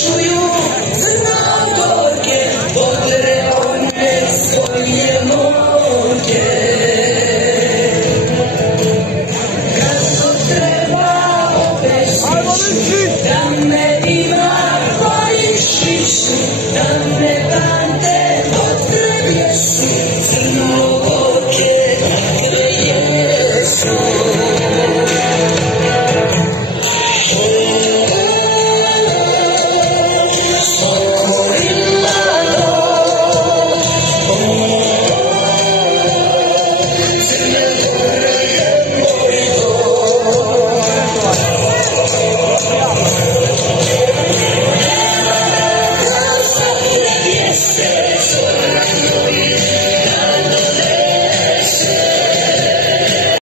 čuju crnogorke, pogledaj one svoje noge. Kad to treba obešiš, da me ima koji šišu, da me pamte od krvješu, crnogorke kakve jesu. Yes,